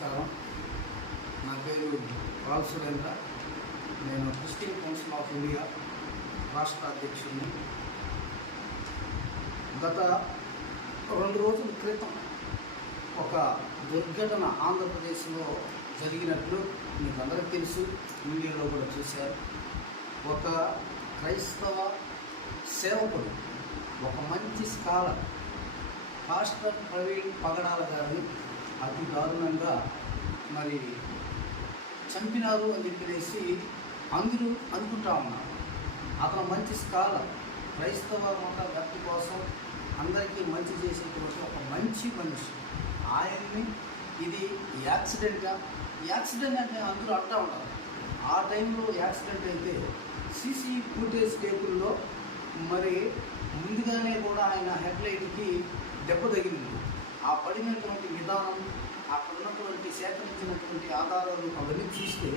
నమస్కారం. నా పేరు రావు సురేంద్ర. నేను క్రిస్టియన్ కౌన్సిల్ ఆఫ్ ఇండియా రాష్ట్ర అధ్యక్షుడిని. గత 2 రోజుల క్రితం ఒక దుర్ఘటన ఆంధ్రప్రదేశ్లో జరిగినట్లు మీకు అందరికీ తెలుసు, మీడియాలో కూడా చూశారు. ఒక క్రైస్తవ సేవకుడు, ఒక మంచి స్కాలర్ పాస్టర్ ప్రవీణ్ పగడాల గారిని అతి దారుణంగా చంపినారు అని చెప్పేసి అందరూ అనుకుంటా ఉన్నారు. అతను మంచి స్కాలర్, క్రైస్తవ మత వ్యక్తి కోసం అందరికీ మంచి చేసేటువంటి ఒక మంచి మనిషి. ఆయన్ని ఇది యాక్సిడెంట్ అంటే అందరూ అంటూ ఉన్నారు. ఆ టైంలో యాక్సిడెంట్ అయితే సీసీ ఫుటేజ్ టేబుల్లో ముందుగానే కూడా ఆయన హెడ్లైట్కి దెబ్బ తగిలింది. ఆ పడినటువంటి విధానం, అక్కడ ఉన్నటువంటి సేకరించినటువంటి ఆధారాలు అవన్నీ చూస్తే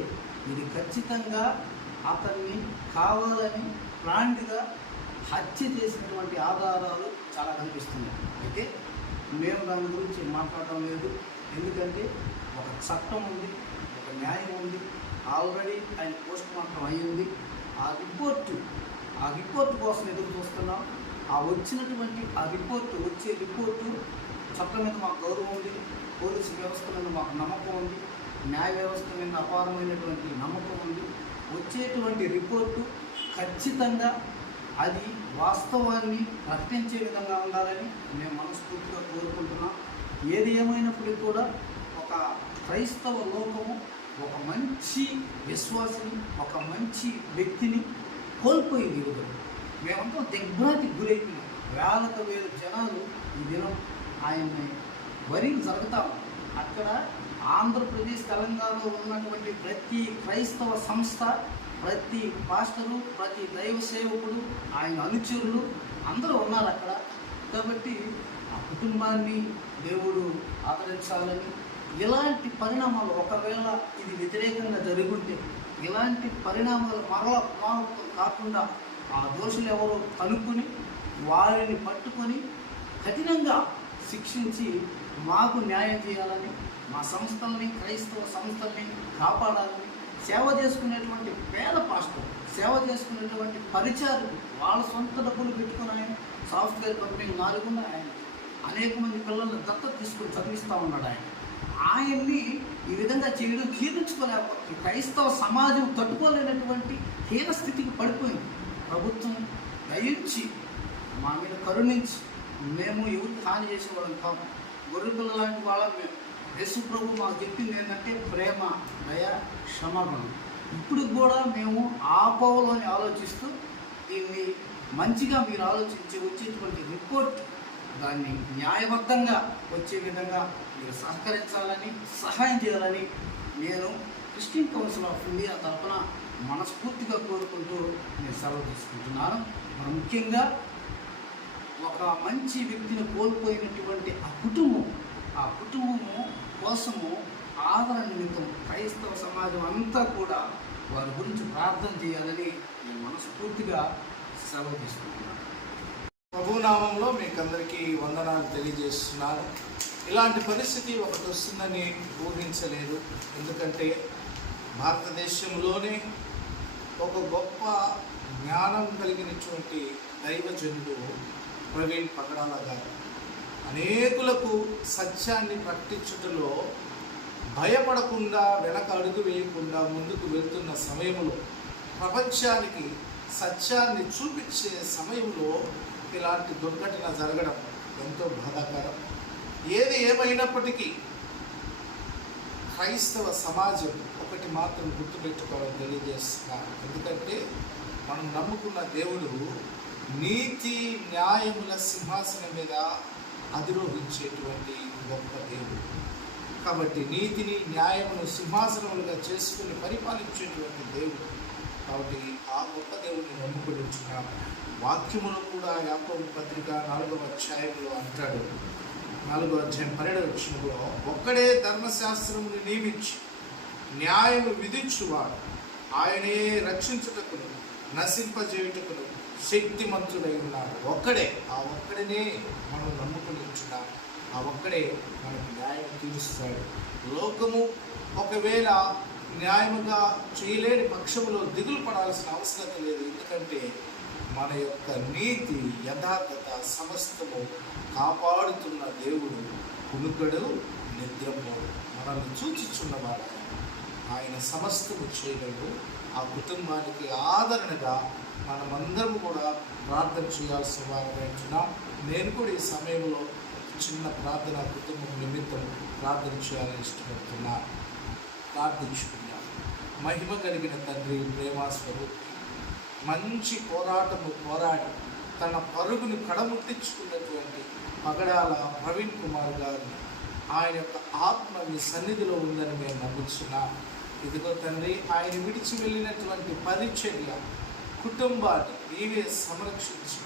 ఇది ఖచ్చితంగా అతన్ని కావాలని ప్లాంట్గా హత్య చేసినటువంటి ఆధారాలు చాలా కనిపిస్తున్నాయి. అయితే మేము దాని గురించి మాట్లాడటం లేదు. ఎందుకంటే ఒక చట్టం ఉంది, ఒక న్యాయం ఉంది. ఆల్రెడీ ఆయన పోస్ట్ మార్టం అయ్యింది. ఆ రిపోర్టు కోసం ఎదురు చూస్తున్నాం. వచ్చే రిపోర్టు చట్టం మీద మాకు గౌరవం ఉంది, పోలీసు వ్యవస్థ మీద మాకు నమ్మకం ఉంది, న్యాయ వ్యవస్థ మీద అపారమైనటువంటి నమ్మకం ఉంది. వచ్చేటువంటి రిపోర్టు ఖచ్చితంగా అది వాస్తవాన్ని ప్రకటించే విధంగా ఉండాలని మేము మనస్ఫూర్తిగా కోరుకుంటున్నాం. ఏది ఏమైనప్పటికీ కూడా ఒక క్రైస్తవ లోకము ఒక మంచి విశ్వాసిని, ఒక మంచి వ్యక్తిని కోల్పోయింది. ఈరోజు మేమంతా దిగ్భ్రాంతికి గురైపోయినాం. వేల జనాలు ఈ దినం ఆయన్ని వరికి జరుగుతాం. అక్కడ ఆంధ్రప్రదేశ్, తెలంగాణలో ఉన్నటువంటి ప్రతి క్రైస్తవ సంస్థ, ప్రతి పాస్టరు, ప్రతి దైవ సేవకుడు, ఆయన అనుచరులు అందరూ ఉన్నారు అక్కడ. కాబట్టి ఆ కుటుంబాన్ని దేవుడు ఆదరించాలని, ఇలాంటి పరిణామాలు ఒకవేళ ఇది వ్యతిరేకంగా జరుగుంటే ఇలాంటి పరిణామాలు మరలా పునరావృతం కాకుండా ఆ దోషులు ఎవరో కనుక్కొని వారిని పట్టుకొని కఠినంగా శిక్షించి మాకు న్యాయం చేయాలని, మా సంస్థల్ని, క్రైస్తవ సంస్థల్ని కాపాడాలని, సేవ చేసుకునేటువంటి పేద పాస్టర్, సేవ చేసుకునేటువంటి పరిచారులు వాళ్ళ సొంత డబ్బులు పెట్టుకుని ఆయన సాఫ్ట్వేర్ కంపెనీ 4 ఉన్నాయి. ఆయన అనేక మంది పిల్లల్ని దత్తత తీసుకొని చదివిస్తూ ఉన్నాడు. ఆయన్ని ఈ విధంగా చేయడం జీర్ణించుకోలేకపోతుంది. క్రైస్తవ సమాజం తట్టుకోలేనటువంటి హీన స్థితికి పడిపోయింది. ప్రభుత్వం దయించి మా మీద కరుణించి, మేము ఎవరికి హాని చేసేవాళ్ళం కాదు, గొర్రెపిల్ల లాంటి వాళ్ళం మేము. యేసు ప్రభు మాకు చెప్పింది ఏంటంటే ప్రేమ, దయ, క్షమాగుణం. ఇప్పుడు కూడా మేము ఆ కోవలోని ఆలోచిస్తూ దీన్ని మంచిగా మీరు ఆలోచించి వచ్చేటువంటి రిపోర్ట్ దాన్ని న్యాయబద్ధంగా వచ్చే విధంగా మీరు సహకరించాలని, సహాయం చేయాలని నేను క్రిస్టియన్ కౌన్సిల్ ఆఫ్ ఇండియా తరఫున మనస్ఫూర్తిగా కోరుకుంటూ నేను సెలవు తీసుకుంటున్నాను. ముఖ్యంగా ఒక మంచి వ్యక్తిని కోల్పోయినటువంటి ఆ కుటుంబము కోసము ఆదరణ నిమిత్తం క్రైస్తవ సమాజం అంతా కూడా వారి గురించి ప్రార్థన చేయాలని నేను మనస్ఫూర్తిగా సెలవు తీసుకుంటున్నాను. ప్రభునామంలో మీకు అందరికీ వందనాలు తెలియజేస్తున్నాను. ఇలాంటి పరిస్థితి ఒకటి వస్తుందని ఊహించలేదు. ఎందుకంటే భారతదేశంలోనే ఒక గొప్ప జ్ఞానం కలిగినటువంటి దైవజనుడు ప్రవీణ్ పగడాల గారు అనేకులకు సత్యాన్ని ప్రకటించుటలో భయపడకుండా, వెనక అడుగు వేయకుండా ముందుకు వెళ్తున్న సమయంలో, ప్రపంచానికి సత్యాన్ని చూపించే సమయంలో ఇలాంటి దుర్ఘటన జరగడం ఎంతో బాధాకరం. ఏది ఏమైనప్పటికీ క్రైస్తవ సమాజం ఒకటి మాత్రం గుర్తుపెట్టుకోవాలని తెలియజేస్తున్నారు. ఎందుకంటే మనం నమ్ముకున్న దేవుడు నీతి న్యాయముల సింహాసనం మీద అధిరోహించేటువంటి గొప్ప దేవుడు. కాబట్టి నీతిని, న్యాయమును సింహాసనములుగా చేసుకుని పరిపాలించేటువంటి దేవుడు. కాబట్టి ఆ గొప్ప దేవుడిని నమ్ముకుని ఉంటున్నాం. వాక్యములో కూడా యాకోబు పత్రిక 4వ అధ్యాయంలో అంటాడు, 4వ అధ్యాయం 12వ వచనంలో, ఒక్కడే ధర్మశాస్త్రమును నియమించి న్యాయము విధించువాడు, ఆయనే రక్షించుటకును నశింపజేయుటకును శక్తిమంతుడై ఉన్నాడు. ఒక్కడే, ఆ ఒక్కడినే మనం నమ్ముకుని ఉంచున్నాం. ఆ ఒక్కడే మనకు న్యాయం తీరుస్తాడు. లోకము ఒకవేళ న్యాయముగా చేయలేని పక్షములో దిగులు పడాల్సిన అవసరం లేదు. ఎందుకంటే మన యొక్క నీతి యథార్థత సమస్తము కాపాడుతున్న దేవుడు కునుకడు నిద్రపోడు. మనల్ని చూచుచున్నవాడు ఆయన సమస్తము చేయగలడు. ఆ కుటుంబానికి ఆదరణగా మనమందరం కూడా ప్రార్థన చేయాల్సిన వారు. నేను కూడా ఈ సమయంలో చిన్న ప్రార్థన కుటుంబం నిమిత్తం ప్రార్థన చేయాలని ఇష్టపడుతున్నా. ప్రార్థించుకున్నా. మహిమ కలిగిన తండ్రి, ప్రేమాస్వరూపి, మంచి పోరాటము పోరాడి తన పరుగును కడముట్టించుకున్నటువంటి పగడాల ప్రవీణ్ కుమార్ గారిని ఆయన యొక్క ఆత్మ మీ సన్నిధిలో ఉందని మేము నమ్ముచున్నాం. ఇదిగో తండ్రి, ఆయన విడిచి వెళ్ళినటువంటి పరిచర్య కుటుంబాన్ని నీవే సంరక్షించి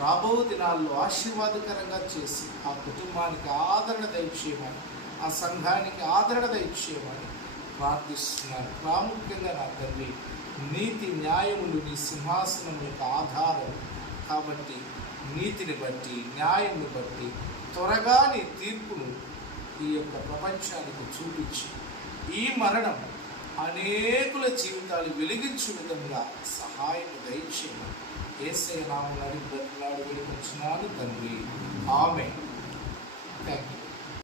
రాబో దినాల్లో ఆశీర్వాదకరంగా చేసి ఆ కుటుంబానికి ఆదరణ దయచేయమని, ఆ సంఘానికి ఆదరణ దయచేయమని ప్రార్థిస్తున్నాను. ప్రాముఖ్యంగా నా తండ్రి, నీతి న్యాయములు నీ సింహాసనం యొక్క ఆధారం కాబట్టి నీతిని బట్టి న్యాయాన్ని బట్టి త్వరగా నీ తీర్పును ఈ యొక్క ప్రపంచానికి చూపించి ఈ మరణం అనేకుల జీవితాలు వెలిగించే విధంగా సహాయం దయచేయమని యేసయ్య నామమున అడిగి బ్రతిమాడి వేడుకొంచున్నాను తండ్రి. ఆమేన్. Thank you.